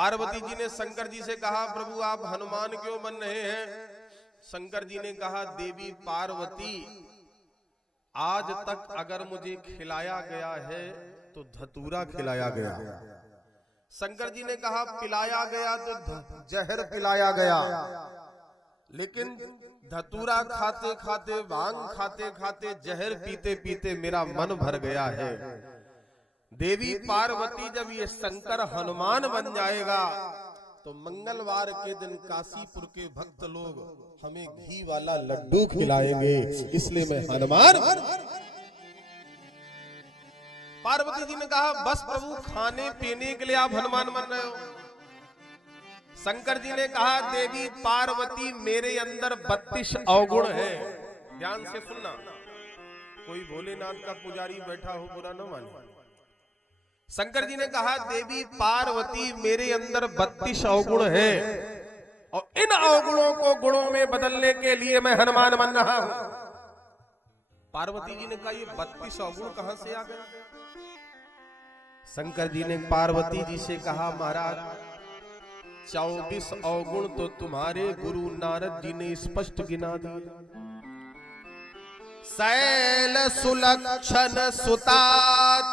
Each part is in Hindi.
पार्वती जी ने शंकर जी से कहा, प्रभु आप हनुमान क्यों बन रहे हैं? शंकर जी ने कहा, देवी पार्वती, आज तक अगर मुझे खिलाया गया है तो धतूरा खिलाया गया। शंकर जी ने कहा, पिलाया गया तो जहर पिलाया गया, लेकिन धतूरा खाते खाते, भांग खाते खाते, जहर पीते पीते मेरा मन भर गया है। देवी पार्वती, जब ये शंकर हनुमान बन जाएगा तो मंगलवार के दिन काशीपुर के भक्त लोग हमें घी वाला लड्डू खिलाएंगे, इसलिए मैं हनुमान। पार्वती जी ने कहा, बस प्रभु खाने पीने के लिए आप हनुमान बन रहे हो? शंकर जी ने कहा, देवी पार्वती, मेरे अंदर 32 अवगुण है। ध्यान से सुनना, कोई भोलेनाथ का पुजारी बैठा हो बुरा न माने। शंकर जी ने कहा, देवी पार्वती, मेरे अंदर 32 अवगुण है और इन अवगुणों को गुणों में बदलने के लिए मैं हनुमान बन रहा हूं। पार्वती जी ने कहा, ये 32 अवगुण कहां से आ गए? शंकर जी ने पार्वती जी से कहा, महाराज 24 अवगुण तो तुम्हारे गुरु नारद जी ने स्पष्ट गिना दिए। शैल सुलक्षण सुता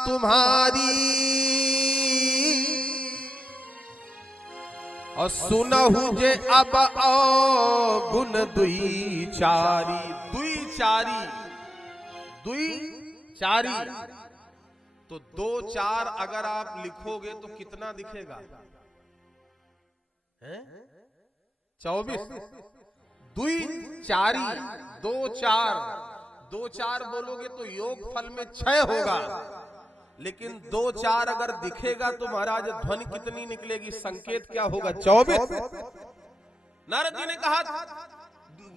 तुम्हारी, और सुनहु जे अब अवगुण दुई चारी। दुई चारी, दुई चारी, तो 2 4 अगर आप लिखोगे तो कितना दिखेगा? 24। दुई चारी, 2 4, 2 4 बोलोगे तो योग फल में 6 होगा, लेकिन 2 4 अगर दिखेगा तो महाराज ध्वनि कितनी निकलेगी? संकेत क्या होगा? 24। नारद जी ने कहा,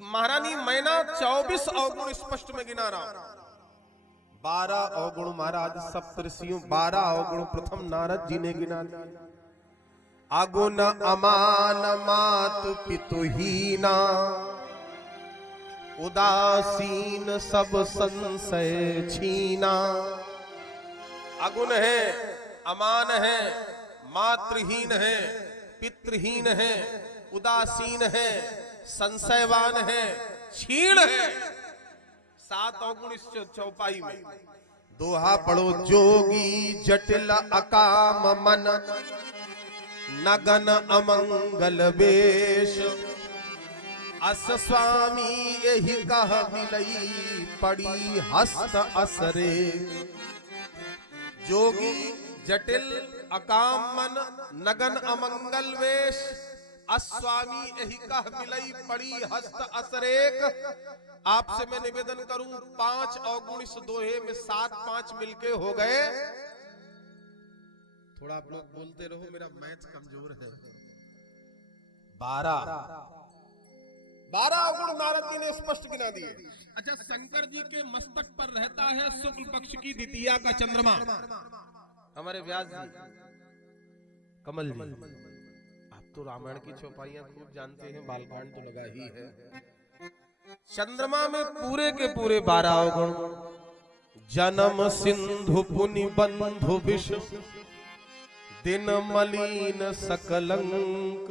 महारानी मैं ना 24 अवगुण स्पष्ट में गिना रहा हूं। 12 अवगुण महाराज सप्तऋषियों, 12 अवगुण प्रथम नारद जी ने गिना दिया। अगुण अमान मातु पितुहीना, उदासीन सब संशय छीना। अगुण है, अमान है, मातृहीन है, पितृहीन है, उदासीन है, संशयवान है, क्षीण है। 7 अवगुण इस चौपाई में। दोहा पढ़ो, जोगी जटिल अकाम मन, नगन अमंगल वेश, अस स्वामी यही कह मिलई पड़ी हस्त असरे। जोगी जटिल अकाम मन, नगन अमंगल वेश, अस्वामी यही कह मिलई पड़ी हस्त असरेक। आपसे मैं निवेदन करूं, 5 अवगुण इस दोहे में, 7 5 मिलके हो गए। थोड़ा आप लोग बोलते रहो, मेरा मैथ कमजोर है। 12 अवगुण नारद जी ने स्पष्ट गिना दिए। अच्छा, शंकर जी के मस्तक पर रहता है शुक्ल पक्ष की द्वितीया का चंद्रमा। हमारे व्यास जी, कमल जी, आप तो रामायण की चौपाइयां खूब जानते हैं, बालकांड तो लगा ही है। चंद्रमा में पूरे के पूरे 12 अवगुण। जन्म सिंधु पुनि बंधु विष, दिन मलिन सकलंक,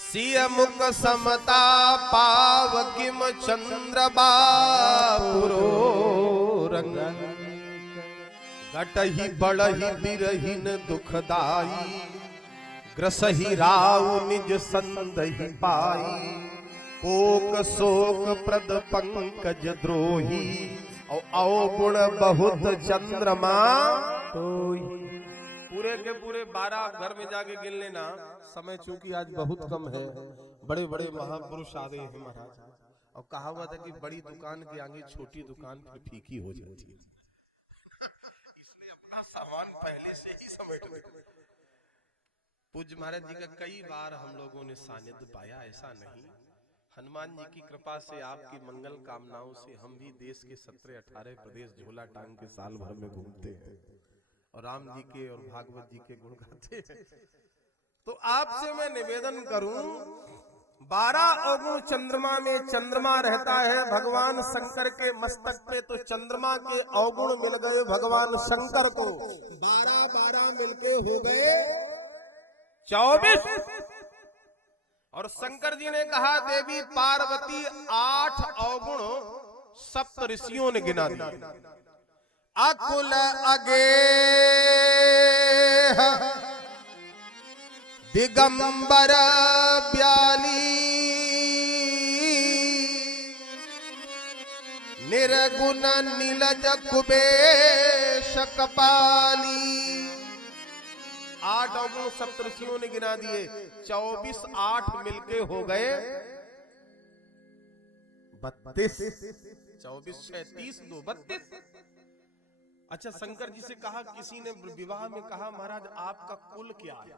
सिय मुख समता पाव किम चंद्र बापुरो रंग, घटहि बढ़हि बिरहिन दुखदाई, ग्रसहि राउ निज संदहि पाई, कोक शोक प्रद पंकज द्रोही, और अवगुण बहुत चंद्रमा तोही। पूरे के पूरे 12 घर में जाके गिन लेना। समय चूंकि आज बहुत कम है, बड़े बड़े महापुरुष आ रहे हैं महाराज, और कहा हुआ था कि बड़ी दुकान के आगे छोटी दुकान फिर फीकी हो जाती है। इसलिए अपना सामान पहले से ही समेट ले। पूज्य महाराज जी का कई बार हम लोगों ने सानिध्य पाया, ऐसा नहीं। हनुमान जी की कृपा से, आपकी मंगल कामनाओं से हम भी देश के 17-18 प्रदेश झोला टांग के साल भर में घूमते हैं और राम जी के और भागवत जी के गुण गाते हैं। तो आपसे मैं निवेदन करूं, 12 अवगुण चंद्रमा में। चंद्रमा रहता है भगवान शंकर के मस्तक पे, तो चंद्रमा के अवगुण मिल गए भगवान शंकर को। 12 12 मिलके हो गए 24। और शंकर जी ने कहा देवी पार्वती 8 अवगुण सप्त ऋषियों ने गिना दिए। अकुल अगेह दिगंबर ब्याली निर्गुण नीलज कुबेश कपाली। 8 अवगुण सप्तऋषियों ने गिना दिए। 24 8 मिलके हो गए 32। 24 6 30 2 32। अच्छा, शंकर जी से कहा, किसी ने विवाह में कहा महाराज आपका कुल क्या है,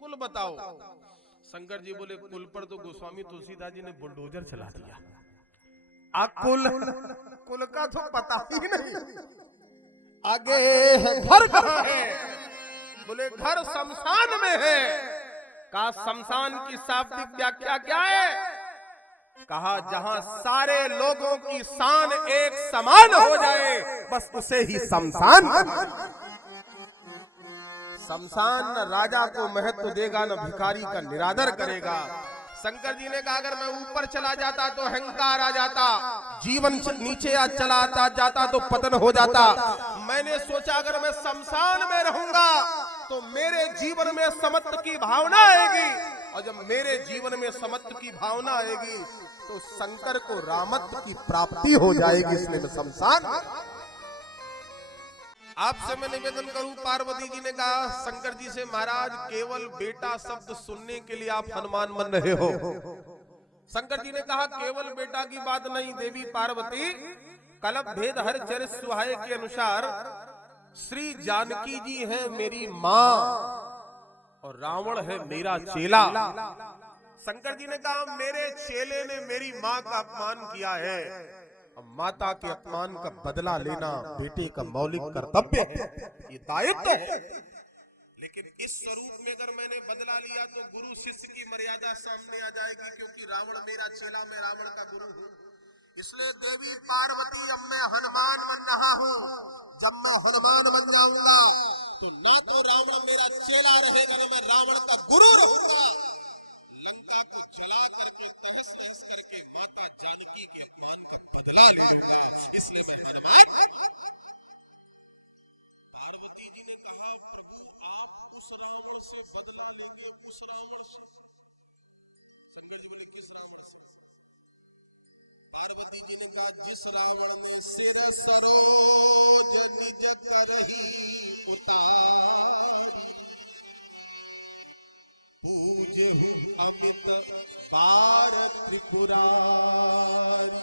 कुल बताओ। शंकर जी बोले कुल पर तो गोस्वामी तुलसीदास जी ने बुलडोजर चला दिया। अकुल कुल का तो पता ही नहीं। आगे घर कहां है? बोले घर शमशान में है। कहा शमशान की शाब्दिक व्याख्या क्या है? कहा जहां सारे लोगों की शान एक समान हो जाए बस उसे ही शमशान। शमशान न राजा को महत्व देगा न भिखारी का निरादर करेगा। शंकर जी ने कहा अगर मैं ऊपर चला जाता तो अहंकार आ जाता, जीवन नीचे चला जाता तो पतन हो जाता। मैंने सोचा अगर मैं शमशान में रहूंगा तो मेरे जीवन में समत्व की भावना आएगी, और जब मेरे जीवन में समत्व की भावना आएगी तो शंकर को रामत्व की प्राप्ति हो जाएगी, इसलिए मैं शमशान। आपसे मैं निवेदन करूं, पार्वती जी ने कहा शंकर जी से महाराज केवल बेटा शब्द सुनने के लिए आप हनुमान बन रहे हो। शंकर जी ने कहा केवल बेटा की बात नहीं देवी पार्वती, कलप भेद हर चर सुहाए के अनुसार श्री जानकी जी है मेरी माँ और रावण है मेरा चेला। शंकर जी ने कहा मेरे चेले ने मेरी माँ का अपमान किया है, माता के अपमान का बदला लेना बेटे का मौलिक कर्तव्य है, ये दायित्व है। लेकिन इस स्वरूप में अगर मैंने बदला लिया तो गुरु शिष्य की मर्यादा सामने आ जाएगी, क्योंकि रावण मेरा चेला, मैं रावण का गुरु हूं। इसलिए देवी पार्वती अब मैं हनुमान बन रहा हूं। जब मैं हनुमान बन जाऊंगा तो ना तो रावण मेरा चेला रहेगा ना मैं रावण का गुरु रहूंगा। लंका को जला करके तहस नहस करके माता जानकी के अपमान का बदला ले लूंगा, इसलिए मैं हनुमान। पार्वती जी ने कहा प्रभु आप उस रावण से बदला लेंगे, उस रावण से? शंकर जी बोले किस रावण से? पार्वती जी ने कहा जिस रावण ने सिर सरोज निज करही उतारी, पूजहु अमित बार त्रिपुरारी।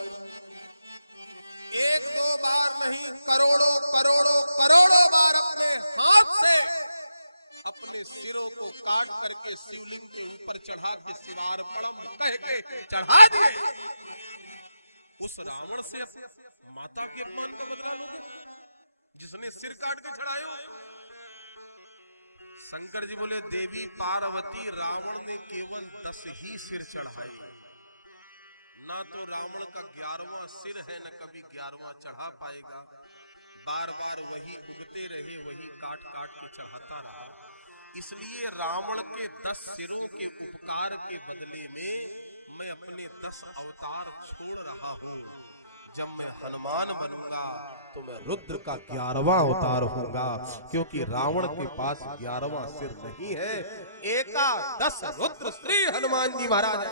1 2 बार नहीं, करोड़ों करोड़ों करोड़ों बार अपने हाथ से अपने सिरों को काट करके शिवलिंग के ऊपर चढ़ा के शिवार पड़म कह के चढ़ा दिए। उस रावण से माता के अपमान का बदला लोगे जिसने सिर काट के चढ़ाए हो? शंकर जी बोले देवी पार्वती रावण ने केवल 10 ही सिर चढ़ाए, ना तो रावण का 11वां सिर है न कभी 11वां चढ़ा पाएगा। बार बार वही उगते रहे, वही काट काट के चढ़ाता रहा। इसलिए रावण के 10 सिरों के उपकार के बदले में मैं अपने 10 अवतार छोड़ रहा हूं। जब मैं हनुमान बनूंगा तो मैं रुद्र का 11वां अवतार होगा, क्योंकि रावण के पास 11वां सिर नहीं है, एकादश रुद्र श्री हनुमान जी महाराज है।